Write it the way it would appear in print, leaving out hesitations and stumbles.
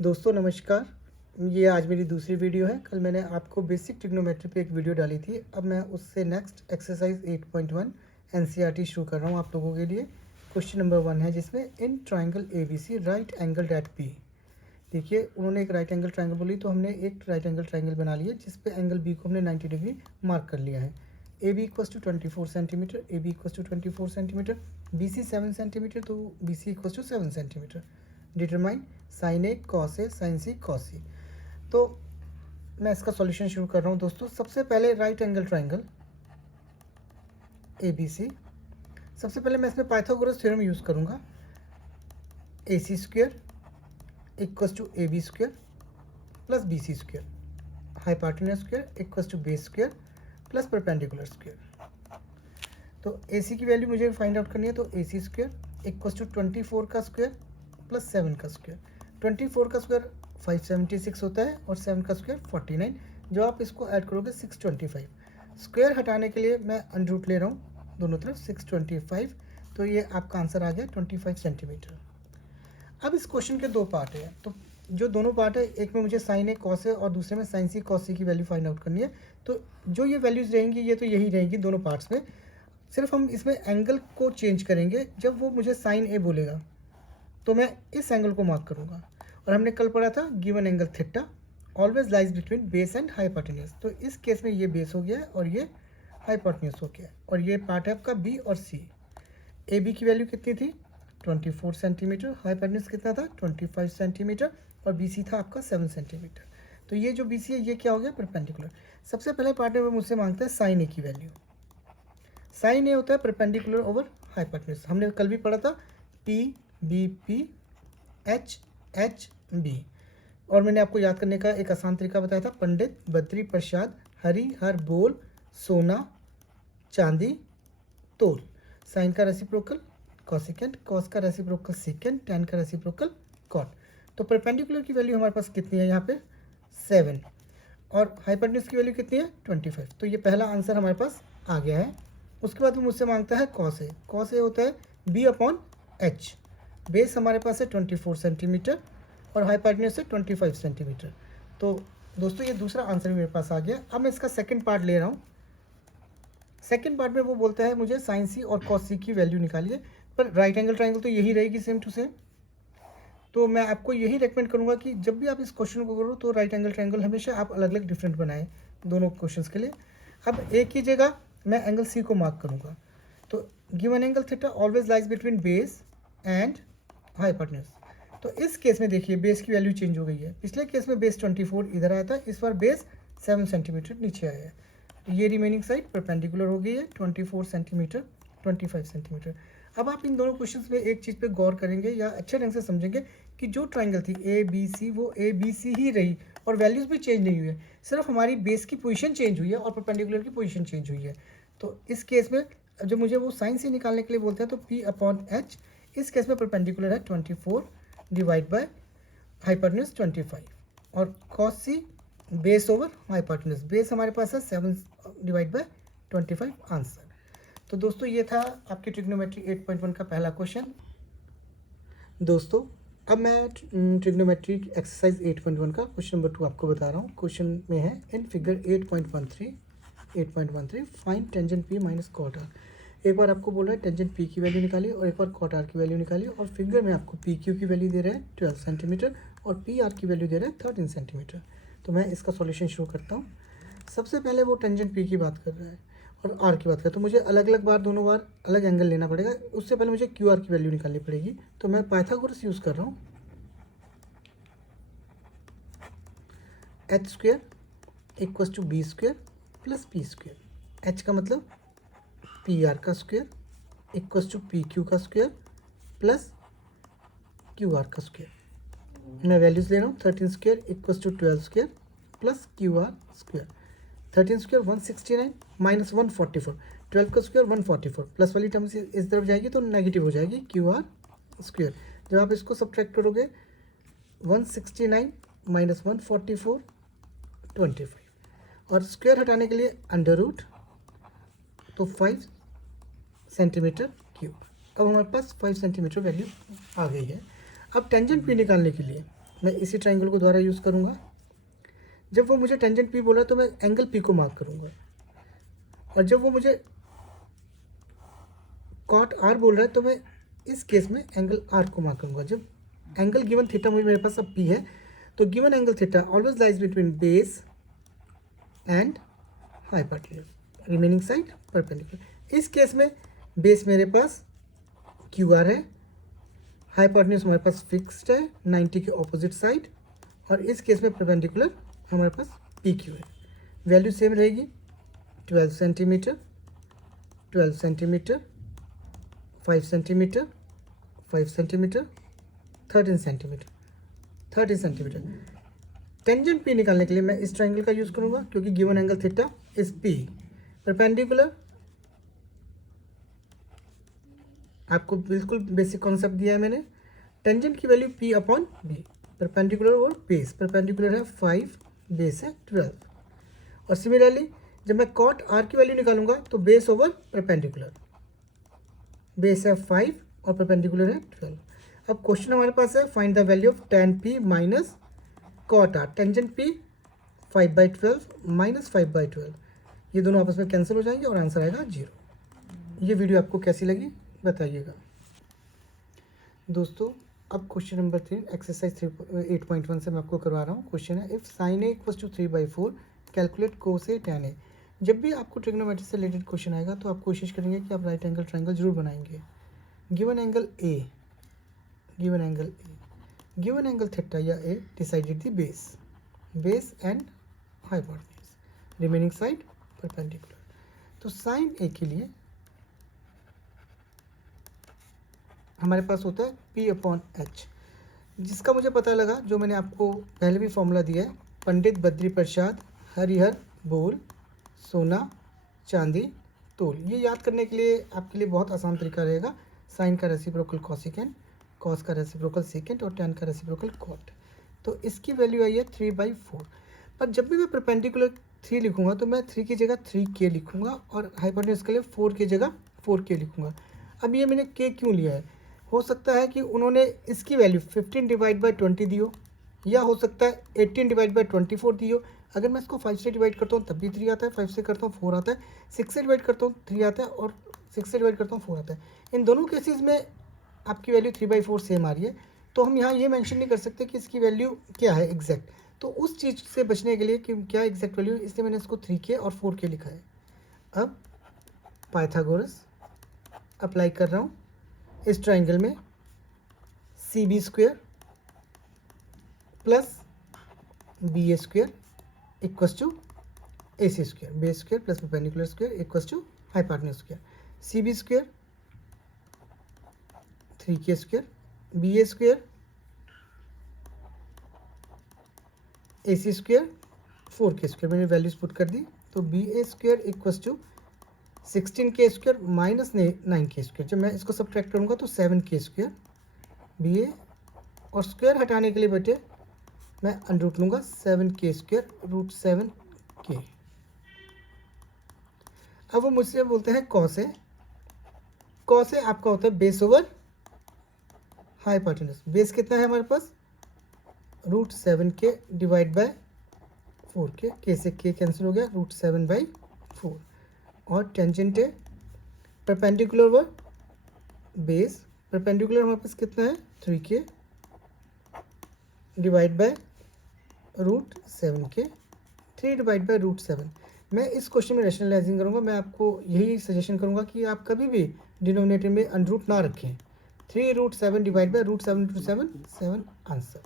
दोस्तों नमस्कार। ये आज मेरी दूसरी वीडियो है। कल मैंने आपको बेसिक ट्रिग्नोमेट्री पे एक वीडियो डाली थी। अब मैं उससे नेक्स्ट एक्सरसाइज 8.1 एनसीईआरटी शुरू कर रहा हूँ आप लोगों के लिए। क्वेश्चन नंबर 1 है जिसमें in triangle ABC right angle at B. देखिए उन्होंने एक राइट एंगल ट्राइंगल बोली तो हमने एक राइट एंगल ट्राइंगल बना लिया जिस पे एंगल बी को हमने 90 डिग्री मार्क कर लिया है। A B equals to 24 centimetre, A B equals to 24 centimetre, B C 7 centimetre, तो B C equals to 7 centimetre. Determine sine A cos A sine C cos C. तो मैं इसका solution शुरू कर रहा हूँ दोस्तों। सबसे पहले right angle triangle A B C, सबसे पहले मैं इसमें पाइथागोरस थ्योरम यूज़ करूँगा। A C square equals to A B square plus B C square, hypotenuse square equals to base square plus perpendicular square. तो ए सी की value मुझे find out करनी है, तो A C square equals to 24 का square plus 7 का square. 24 का square 576 होता है और 7 का स्क्वायर 49। जो आप इसको ऐड करोगे 625। स्क्वायर हटाने के लिए मैं अंडर रूट ले रहा हूँ दोनों तरफ 625, तो ये आपका आंसर आ गया 25 सेंटीमीटर। अब इस क्वेश्चन के दो पार्ट हैं, तो जो दोनों पार्ट है, एक में मुझे साइन ए कॉस ए और दूसरे में साइन सी कॉस सी की वैल्यू फाइंड आउट करनी है। तो जो ये वैल्यूज़ रहेंगी ये तो यही रहेंगी दोनों पार्ट्स में। सिर्फ हम इसमें एंगल को चेंज करेंगे। जब वो मुझे साइन ए बोलेगा तो मैं इस एंगल को मार्क करूंगा। और हमने कल पढ़ा था given angle theta always lies between base and hypotenuse. तो इस केस में ये बेस हो गया है और ये हाइपोटेन्यूज हो गया है, और ये पार्ट है आपका बी और सी। ए बी की वैल्यू कितनी थी 24 सेंटीमीटर, हाइपोटेन्यूज कितना था 25 सेंटीमीटर, और बी सी था आपका 7 सेंटीमीटर। तो ये जो बी सी है ये क्या हो गया परपेंडिकुलर। सबसे पहले पार्ट में मुझसे मांगता है साइन ए की वैल्यू। साइन ए होता है परपेंडिकुलर ओवर हाइपोटेन्यूज। हमने कल भी पढ़ा था P B P H H B. और मैंने आपको याद करने का एक आसान तरीका बताया था, पंडित बद्री प्रसाद हरि हर बोल सोना चांदी तोल। साइन का रेसिप्रोकल कॉसिकेंट, कॉस का रेसिप्रोकल सेकेंड, टेन का रेसिप्रोकल कॉट। तो परपेंडिकुलर की वैल्यू हमारे पास कितनी है यहाँ पे 7, और हाइपोटेन्यूज की वैल्यू कितनी है 25। तो ये पहला आंसर हमारे पास आ गया है। उसके बाद वो मुझसे मांगता है कॉस ए। कॉस ए होता है बी अपॉन एच। बेस हमारे पास है 24 सेंटीमीटर और हाइपोटेन्यूज है 25 सेंटीमीटर। तो दोस्तों ये दूसरा आंसर भी मेरे पास आ गया। अब मैं इसका सेकंड पार्ट ले रहा हूँ। सेकंड पार्ट में वो बोलता है मुझे साइन सी और कॉस सी की वैल्यू निकालिए, पर राइट एंगल ट्राइंगल तो यही रहेगी सेम टू सेम। तो मैं आपको यही रेकमेंड करूँगा कि जब भी आप इस क्वेश्चन को करो तो राइट एंगल ट्राइंगल हमेशा आप अलग अलग डिफरेंट बनाएं दोनों क्वेश्चंस के लिए। अब एक ही जगह मैं एंगल सी को मार्क करूँगा। तो given angle theta always lies between base and hypotenuse. तो इस केस में देखिए बेस की वैल्यू चेंज हो गई है। पिछले केस में बेस 24 इधर आया था, इस बार बेस 7 सेंटीमीटर नीचे आया है। तो ये रिमेनिंग साइड परपेंडिकुलर हो गई है 24 सेंटीमीटर 25 सेंटीमीटर। अब आप इन दोनों क्वेश्चंस में एक चीज़ पे गौर करेंगे या अच्छे ढंग से समझेंगे कि जो ट्राइंगल थी ए बी सी वो ए बी सी ही रही और वैल्यूज़ भी चेंज नहीं हुई है, सिर्फ हमारी बेस की पोजीशन चेंज हुई है और परपेंडिकुलर की पोजीशन चेंज हुई है। तो इस केस में जब मुझे वो साइन सी निकालने के लिए बोलते हैं तो पी अपॉन एच, इस केस में परपेंडिकुलर है 24 डिवाइड बाय हाइपोटेन्यूज 25, और कॉस सी बेस ओवर हाइपोटेन्यूज। बेस हमारे पास है 7 डिवाइड बाय 25 आंसर। तो दोस्तों ये था आपकी ट्रिग्नोमेट्री 8.1 का पहला क्वेश्चन। दोस्तों अब मैं ट्रिग्नोमेट्री एक्सरसाइज 8.1 का क्वेश्चन नंबर 2 आपको बता रहा हूँ। क्वेश्चन में है in figure 8.13 find tangent P minus cot R. एक बार आपको बोल रहा है टेंजेंट पी की वैल्यू निकालिए और एक बार कॉट आर की वैल्यू निकालिए, और फिगर में आपको पी क्यू की वैल्यू दे रहा है 12 सेंटीमीटर और पी आर की वैल्यू दे रहा है 13 सेंटीमीटर। तो मैं इसका सॉल्यूशन शुरू करता हूँ। सबसे पहले वो टेंजेंट पी की बात कर रहा है और आर की बात करें, तो मुझे अलग अलग बार दोनों बार अलग एंगल लेना पड़ेगा। उससे पहले मुझे क्यू आर की वैल्यू निकालनी पड़ेगी। तो मैं पाइथागोरस यूज़ कर रहा हूँ। H square equals to B square plus P square. H का मतलब पी आर का square equals to P Q का स्क्वेयर प्लस क्यू आर का स्क्वेयर। मैं वैल्यूज़ ले रहा हूँ 13 square equals to 12 square plus Q R square. 13 square 169 minus 144, 12 का स्क्वेयर 144, प्लस वाली टर्म से इस तरफ जाएगी तो नेगेटिव हो जाएगी क्यू आर स्क्वेयर। जब आप इसको सब्ट्रैक्ट करोगे 169 माइनस 144 25, और स्क्वायर हटाने के लिए अंडर रूट, तो 5 सेंटीमीटर क्यूब। अब हमारे पास 5 सेंटीमीटर वैल्यू आ गई है। अब टेंजेंट पी निकालने के लिए मैं इसी ट्राइंगल को दोबारा यूज़ करूँगा। जब वो मुझे टेंजेंट पी बोला तो मैं एंगल पी को मार्क करूँगा, और जब वो मुझे कॉट आर बोल रहा है तो मैं इस केस में एंगल आर को मार्क करूँगा। जब एंगल गिवन थीटा मुझे मेरे पास अब पी है, तो given angle theta always lies between base and hypotenuse, remaining side perpendicular. इस केस में बेस मेरे पास क्यू आर है, हाइपोटेन्यूज हमारे पास फिक्स्ड है 90 के ऑपोजिट साइड, और इस केस में परपेंडिकुलर हमारे पास पी क्यू है। वैल्यू सेम रहेगी 12 centimetre, 12 centimetre, 5 centimetre, 5 centimetre, 13 centimetre, 13 centimetre. Tangent P निकालने के लिए मैं इस ट्राइंगल का यूज़ करूँगा, क्योंकि given angle theta is P. Perpendicular आपको बिल्कुल बेसिक कॉन्सेप्ट दिया है मैंने। टेंजेंट की value P upon B, perpendicular और बेस। परपेंडिकुलर है 5, बेस है 12। और सिमिलरली जब मैं कॉट आर की वैल्यू निकालूंगा तो बेस ओवर परपेंडिकुलर, बेस है 5 और परपेंडिकुलर है 12। अब क्वेश्चन हमारे पास है find the value of tan p minus cot R. Tangent p 5/12 minus 5/12, ये दोनों आपस में कैंसिल हो जाएंगे और आंसर आएगा 0। ये वीडियो आपको कैसी लगी बताइएगा दोस्तों। अब क्वेश्चन नंबर 3 एक्सरसाइज 8.1 से मैं आपको करवा रहा हूँ। क्वेश्चन है if sin a equals to 3/4 calculate cos a tan a। जब भी आपको ट्रिग्नोमेट्री से रिलेटेड क्वेश्चन आएगा तो आप कोशिश करेंगे कि आप राइट एंगल ट्राइंगल जरूर बनाएंगे। Given angle a, given angle a, given angle theta या a decided the base, base and hypotenuse, remaining side perpendicular. तो sin a के लिए हमारे पास होता है P अपॉन H, जिसका मुझे पता लगा, जो मैंने आपको पहले भी फॉर्मूला दिया है, पंडित बद्री प्रसाद हरिहर बोल सोना चांदी तोल। ये याद करने के लिए आपके लिए बहुत आसान तरीका रहेगा। साइन का रेसिप्रोकल कॉसिकेंट, कॉस का रेसिप्रोकल सेकेंट और टैन का रेसिप्रोकल कॉट। तो इसकी वैल्यू आई है 3/4। पर जब भी मैं परपेंडिकुलर 3 लिखूंगा तो मैं 3 की जगह 3k लिखूंगा और हाइपोटेन्यूज के लिए 4 की जगह 4k लिखूंगा। अब ये मैंने k क्यों लिया है? हो सकता है कि उन्होंने इसकी वैल्यू 15/20 दी हो, या हो सकता है 18/24 दी हो। अगर मैं इसको 5 से डिवाइड करता हूँ तब भी 3 आता है, 5 से करता हूँ 4 आता है, 6 से डिवाइड करता हूँ 3 आता है, और 6 से डिवाइड करता हूँ 4 आता है। इन दोनों केसेस में आपकी वैल्यू 3/4 सेम आ रही है, तो हम यहाँ ये मेंशन नहीं कर सकते कि इसकी वैल्यू क्या है एग्जैक्ट। तो उस चीज़ से बचने के लिए कि क्या एग्जैक्ट वैल्यू, इसलिए मैंने इसको 3k और 4k लिखा है। अब पाइथागोरस अप्लाई कर रहा हूँ। इस ट्राइंगल में CB square plus BA square equals to AC square, base square plus perpendicular square equals to hypotenuse square. CB square 3k square, BA square AC square 4k square. मैंने values put कर दी, तो BA square equals to 16k square minus 9k square. जब मैं इसको subtract करूँगा तो 7k square BA, और स्क्वायर हटाने के लिए बेटे मैं अंडरूट लूँगा 7k स्क्वायर रूट 7k। अब वो मुझसे बोलते हैं कॉस है, कॉस है आपका होता है बेस ओवर हाइपोटेन्यूज। बेस कितना है हमारे पास, root 7k divide by 4k, k से k कैंसिल हो गया, रूट 7/4। और टेंजेंट है परपेंडिकुलर ओवर बेस, परपेंडिकुलर हमारे पास कितना है 3k divide by root 7k, 3 divide by root 7। मैं इस क्वेश्चन में रैशनलाइजिंग करूँगा। मैं आपको यही सजेशन करूँगा कि आप कभी भी डिनोमिनेटर में अंडरूट ना रखें। 3 root 7 divide by root 7 to 7 answer.